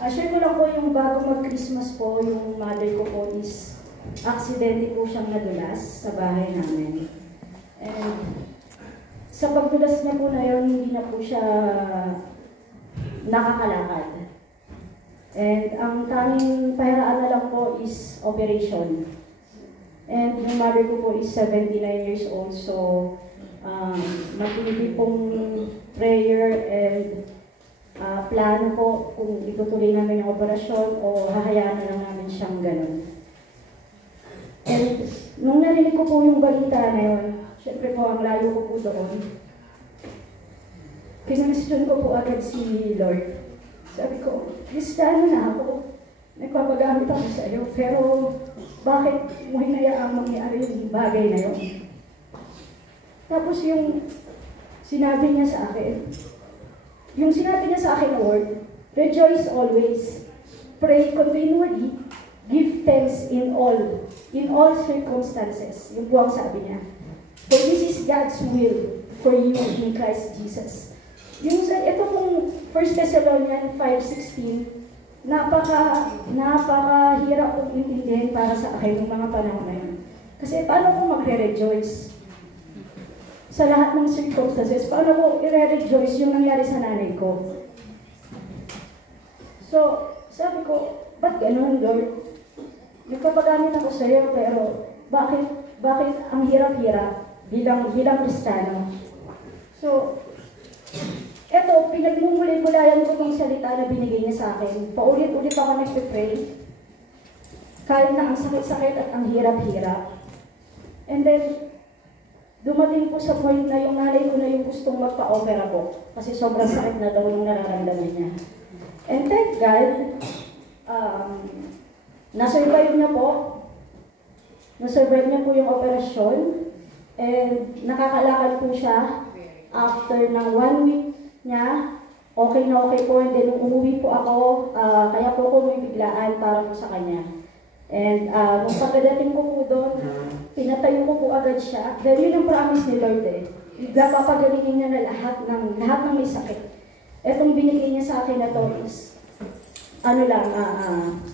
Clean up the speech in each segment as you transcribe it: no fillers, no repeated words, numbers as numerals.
Share ko lang po yung bago mag-Christmas po, yung mother ko po is aksidente po siyang nadulas sa bahay namin. And sa pagdulas niya po na yun, hindi na po siya nakakalakad. And ang tanging pahiraan na lang po is operation. And yung mother ko po is 79 years old, so matindi pong prayer and plano po kung itutuloy namin yung operasyon o hahayaan na lang namin siyang ganun. And nung narinig ko po yung balita na yun, syempre po ang layo ko po doon, kinwestiyon ko po agad si Lord. Sabi ko, Kristiyano na ako, nagpapagamit ako sa iyo, pero bakit mo hinayaang mangyari yung bagay na yun? Tapos yung sinabi niya sa akin, Lord, rejoice always, pray continually, give thanks in all circumstances. Yung po ang sabi niya. For this is God's will for you in Christ Jesus. Yung sa ito pong 1 Thessalonians 5:16, napakahirap kong intindihin para sa akin ng mga panahon na yun. Kasi paano ko magre-rejoice sa lahat ng circumstances? Paano ko i-rejoice yung nangyari sa nanay ko? So, sabi ko, ba't ganun, Lord? Nagpapagamit ako sa iyo, pero bakit ang hirap-hirap bilang Kristiyano? So, eto, pinagmumuli-mulayan ko itong salita na binigay niya sa akin. Paulit-ulit ako nagpe-pray. Kahit na ang sakit-sakit at ang hirap-hirap. And then, dumating po sa point na yung nanay ko na yung gustong magpa-opera po. Kasi sobrang sakit na daw yung nararamdaman niya. And thank God, na-survive niya po. Na-survive niya po yung operasyon. And nakakalakad po siya after ng 1 week niya. Okay na okay po. And then nung umuwi po ako, kaya po ako may biglaan para po sa kanya. And nung pagkadating ko po doon, pinatayo ko po agad siya. Dahil yun ang promise ni Lord eh. Papagalingin niya na lahat ng may sakit. Etong binigay niya sa akin na to is,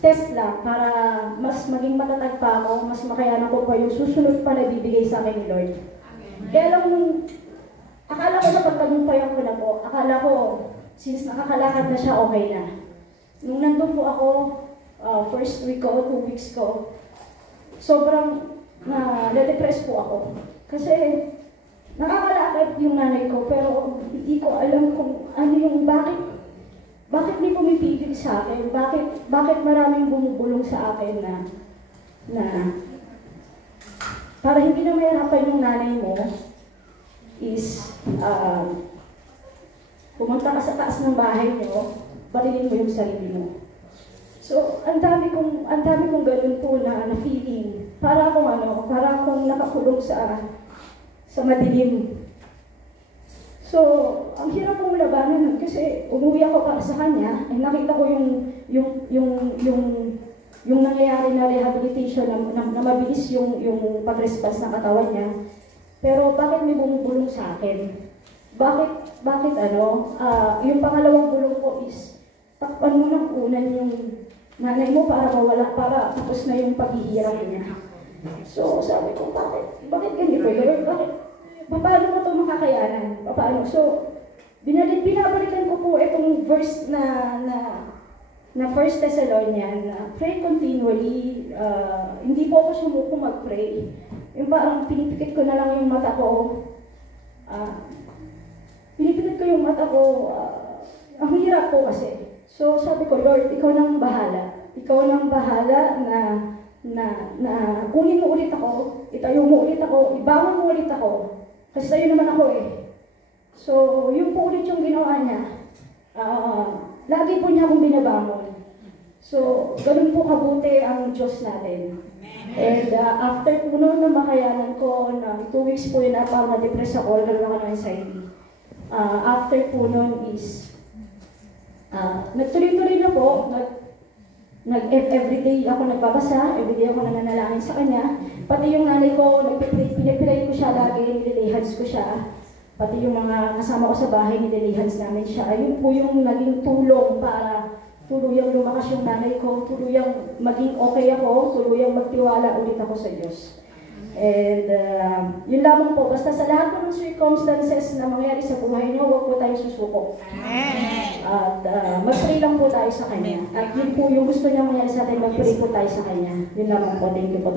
test lang para mas maging matatag pa ako, mas makayanan ko pa yung susunod pa na bibigay sa akin ni Lord. Kaya lang, akala ko na pagtagumpayan ko na po, akala ko, since nakakalakad na siya, okay na. Nung nandun po ako, first week ko, 2 weeks ko, sobrang na-depress po ako. Kasi nakakalakad yung nanay ko, pero hindi ko alam kung ano yung bakit may pumipigil sa akin, bakit maraming bumubulong sa akin na para hindi na mahirapan yung nanay mo is pumunta ka sa taas ng bahay niyo, barilin mo yung sarili mo. So, ang dami kong ganun po na feeling. Para akong nakakulong sa madilim. So, ang hirap kong labanan nun kasi umuwi ako para sa kanya, eh nakita ko yung nangyayari na rehabilitation na mabilis yung pag-response ng katawan niya. Pero bakit may bumubulong sa akin? Bakit yung pangalawang bulong ko is takpan mo ng unan yung nanay mo para tapos na yung paghihirap niya. So, sabi ko, bakit ganito? Paano mo ito makakayanan? Paano? So, binabalikan ko po itong verse na 1 Thessalonians, pray continually. Hindi po ako sumuko mag-pray. Yung parang pinipikit ko na lang yung mata ko. Ang hirap po kasi. So, sabi ko, Lord, ikaw nang bahala. Ikaw nang bahala na kunin mo ulit ako, itayo mo ulit ako, ibangon mo ulit ako. Kasi sa'yo naman ako eh. So, yung po ulit yung ginawa niya. Lagi po niya akong binabangon. So, ganun po kabuti ang Diyos natin. And after po noon na makayanan ko, 2 weeks po yun na parang na-depress ako, nagkaroon ako ng anxiety. After po noon is, nagtuloy-tuloy na po, everyday ako nagbabasa, everyday ako nananalangin sa kanya. Pati yung nanay ko, pinipilay ko siya lagi, nililihans ko siya. Pati yung mga kasama ko sa bahay, nililihans namin siya. Ayun po yung naging tulong para tuluyang lumakas yung nanay ko, tuluyang maging okay ako, tuluyang magtiwala ulit ako sa Diyos. And yun lamang po, basta sa lahat po ng circumstances na mangyari sa buhay niyo, huwag po tayo susuko. At mag-pray lang po tayo sa Kanya. At yun po yung gusto niya mangyari sa atin, mag-pray po tayo sa Kanya. Yun lamang po, thank you po.